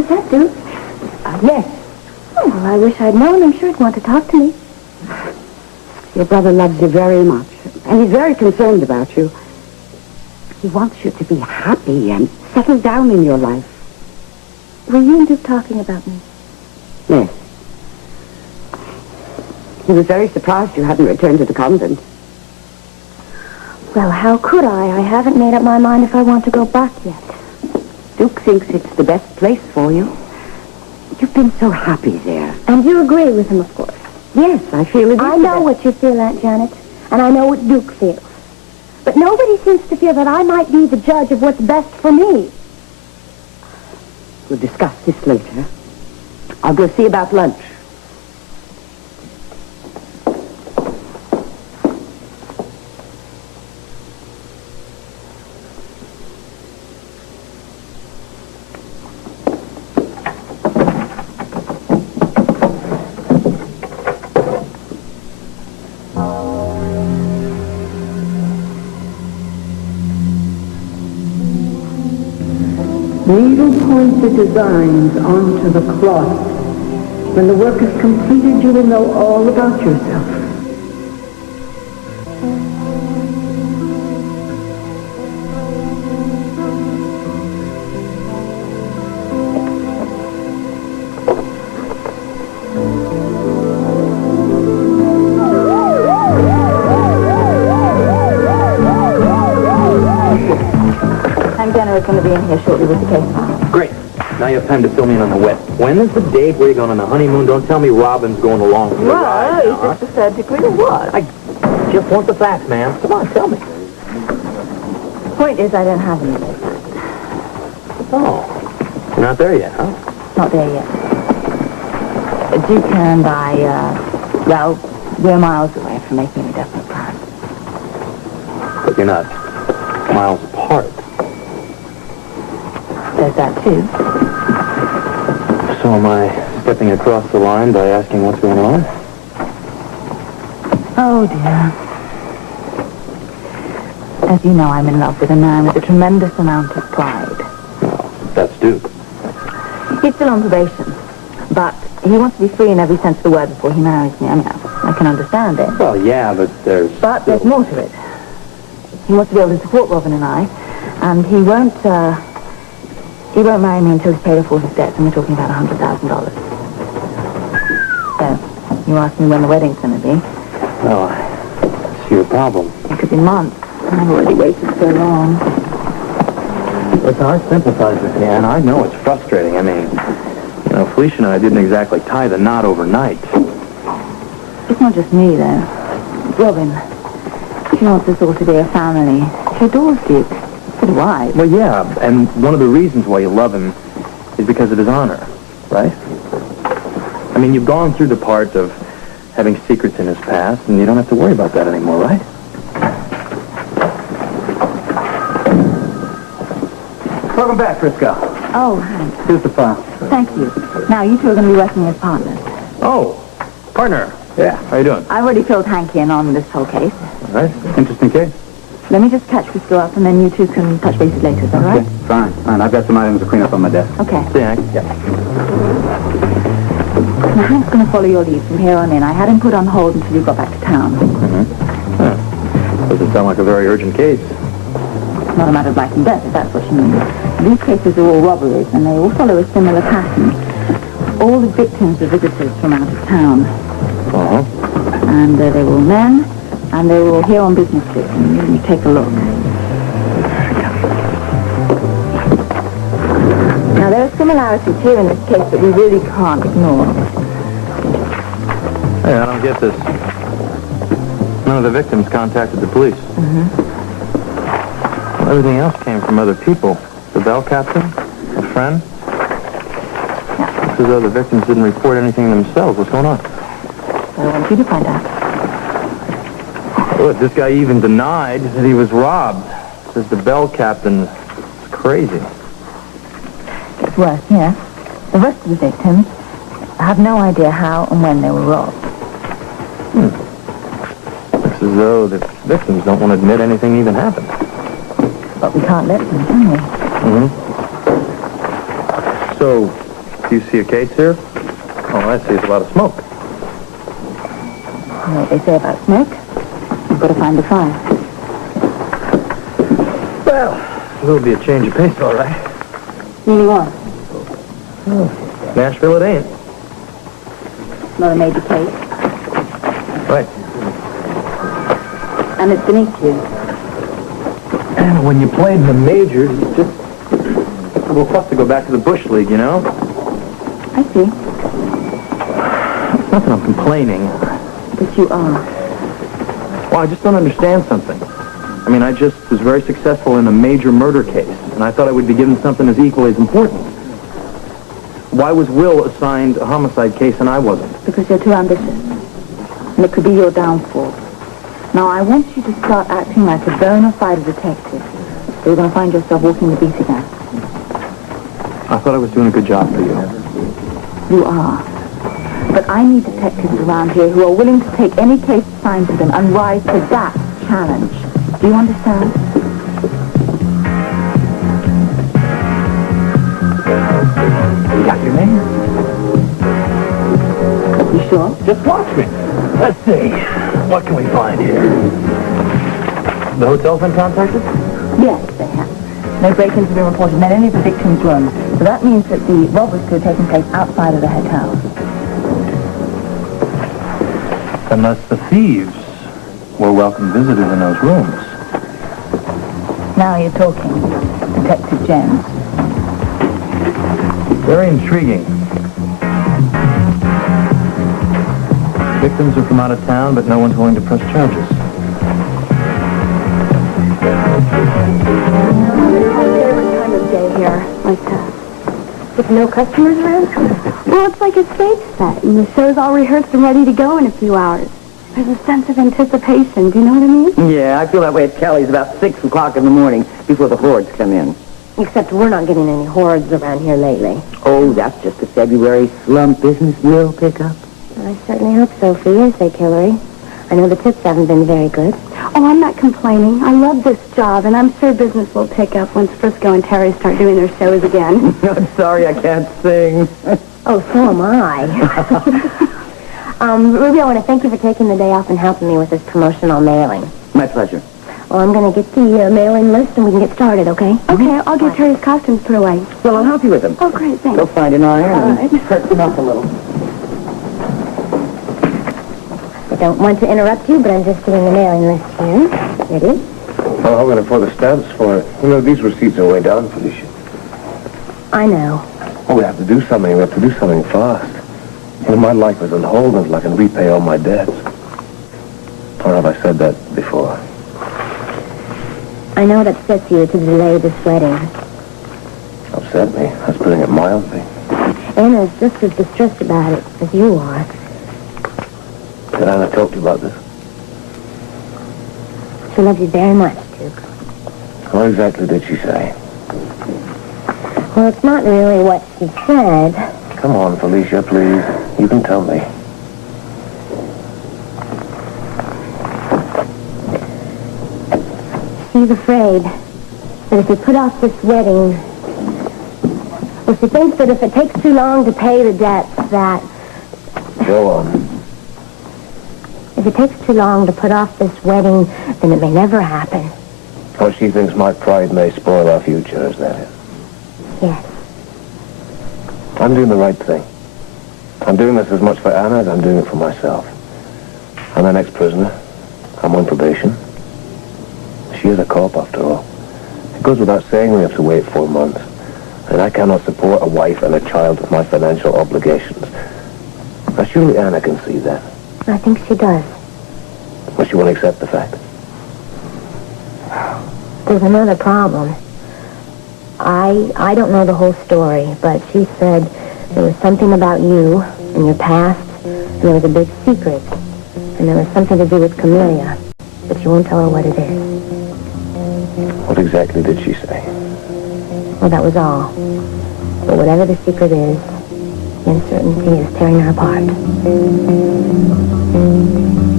Is that Duke? Yes. Oh, well, I wish I'd known. I'm sure he'd want to talk to me. Your brother loves you very much, and he's very concerned about you. He wants you to be happy and settle down in your life. Were you and Duke talking about me? Yes. He was very surprised you hadn't returned to the convent. Well, how could I? I haven't made up my mind if I want to go back yet. Duke thinks it's the best place for you. You've been so happy there. And you agree with him, of course. Yes, I feel it is. I know what you feel, Aunt Janet, and I know what Duke feels. But nobody seems to feel that I might be the judge of what's best for me. We'll discuss this later. I'll go see about lunch. Needle point the designs onto the cloth. When the work is completed, you will know all about yourself. Is going to be in here shortly with the case file. Great. Now you have time to fill me in on the wet. When is the date? Where are you going on the honeymoon? Don't tell me Robin's going along for the ride now, huh? Is this the third degree or what? I just want the facts, ma'am. Come on, tell me. Point is, I don't have any of those facts. Oh. You're not there yet, huh? Not there yet. Duke and I, well, we're miles away from making a definite plan. But you're not miles apart. There's that, too. So am I stepping across the line by asking what's going on? Oh, dear. As you know, I'm in love with a man with a tremendous amount of pride. Well, that's Duke. He's still on probation, but he wants to be free in every sense of the word before he marries me. I mean, I can understand it. Well, yeah, but there's... But there's more to it. He wants to be able to support Robin and I, and he won't marry me until he's paid off all his debts, and we're talking about $100,000. So, you asked me when the wedding's going to be. Well, that's your problem. It could be months. I've already waited so long. Listen, I sympathize with you, and I know it's frustrating. I mean, you know, Felicia and I didn't exactly tie the knot overnight. It's not just me, though. Robin. She wants us all to be a family. She adores Duke. So do I. Well, yeah, and one of the reasons why you love him is because of his honor, right? I mean, you've gone through the part of having secrets in his past, and you don't have to worry about that anymore, right? Welcome back, Frisco. Oh, Hank. Here's the file. Thank you. Now, you two are going to be working as partners. Oh, partner. Yeah, how you doing? I've already filled Hank in on this whole case. All right, interesting case. Let me just catch Frisco up, and then you two can touch bases later. Is that all right? Fine. I've got some items to clean up on my desk. Okay. See, Hank. Yeah. Now, Hank's going to follow your lead from here on in. I had him put on hold until you got back to town. Mm-hmm. Yeah. Doesn't sound like a very urgent case. It's not a matter of life and death, if that's what you mean. These cases are all robberies, and they all follow a similar pattern. All the victims are visitors from out of town. Uh-huh. And they were all men, and they were all here on business trips. And you take a look. Now, there are similarities here in this case that we really can't ignore. Hey, I don't get this. None of the victims contacted the police. Mm-hmm. Everything else came from other people. The bell captain, a friend. Yeah. It's as though the victims didn't report anything themselves. What's going on? So I want you to find out. Look, this guy even denied that he was robbed. Says the bell captain is crazy. It's worse, yes. The rest of the victims have no idea how and when they were robbed. It's as though the victims don't want to admit anything even happened. But we can't let them, can we? Mm-hmm. So, Do you see a case here? All I see is a lot of smoke. You know what they say about smoke? You've got to find the fire. Well, it'll be a change of pace, all right. Meaning what? Nashville it ain't. Not a major case. Right. And it's beneath you. And when you played in the majors, it's just a little tough to go back to the Bush League, you know? I see. It's not that I'm complaining. But you are. Well, I just don't understand something. I mean, I just was very successful in a major murder case, and I thought I would be given something as equally as important. Why was Will assigned a homicide case and I wasn't? Because you're too ambitious. And it could be your downfall. Now, I want you to start acting like a bona fide detective. So you're going to find yourself walking the beat again. I thought I was doing a good job for you. You are. But I need detectives around here who are willing to take any case assigned to them and rise to that challenge. Do you understand? You got your name? You sure? Just watch me. Let's see. What can we find here? The hotel's been contacted? Yes, they have. No break-ins have been reported in any of the victims' rooms. So that means that the robberies could have taken place outside of the hotel. Unless the thieves were welcome visitors in those rooms. Now you're talking, Detective Jones. Very intriguing. Victims are from out of town, but no one's willing to press charges. Favorite time of day here, like with no customers around? Well, it's like a stage set, and the show's all rehearsed and ready to go in a few hours. There's a sense of anticipation, do you know what I mean? Yeah, I feel that way at Kelly's about 6 o'clock in the morning before the hordes come in. Except we're not getting any hordes around here lately. Oh, that's just a February slump. Business will pick up. I certainly hope so for your sake, Hillary. I know the tips haven't been very good. Oh, I'm not complaining. I love this job, and I'm sure business will pick up once Frisco and Terry start doing their shows again. I'm sorry I can't sing. Oh, so am I. Ruby, I want to thank you for taking the day off and helping me with this promotional mailing. My pleasure. Well, I'm going to get the mailing list and we can get started, okay? Okay, I'll get Terry's costumes put away. Well, I'll help you with them. Oh, great, thanks. Go find an iron All and right. hurt them up a little. I don't want to interrupt you, but I'm just getting the mailing list here. Ready? Oh, I'm going to pour the stamps for it. You know, these receipts are way down, Felicia. I know. Oh, we have to do something. We have to do something fast. You know, my life is on hold until I can repay all my debts. Or have I said that before? I know it upsets you to delay this wedding. Upset me. That's putting it mildly. Anna's just as distressed about it as you are. Did Anna talk to you about this? She loves you very much, Duke. What exactly did she say? Well, it's not really what she said. Come on, Felicia, please. You can tell me. She's afraid that if you put off this wedding... Well, she thinks that if it takes too long to pay the debts, that... Go on. If it takes too long to put off this wedding, then it may never happen. Or she thinks my pride may spoil our future, is that it? Yes. I'm doing the right thing. I'm doing this as much for Anna as I'm doing it for myself. I'm an ex-prisoner. I'm on probation. She is a cop, after all. It goes without saying we have to wait 4 months. And I cannot support a wife and a child with my financial obligations. Now, surely Anna can see that. I think she does. But she won't accept the fact. There's another problem. I don't know the whole story, but she said there was something about you and your past, and there was a big secret, and there was something to do with Camellia, but you won't tell her what it is. What exactly did she say? Well, that was all. But whatever the secret is, the uncertainty is tearing her apart.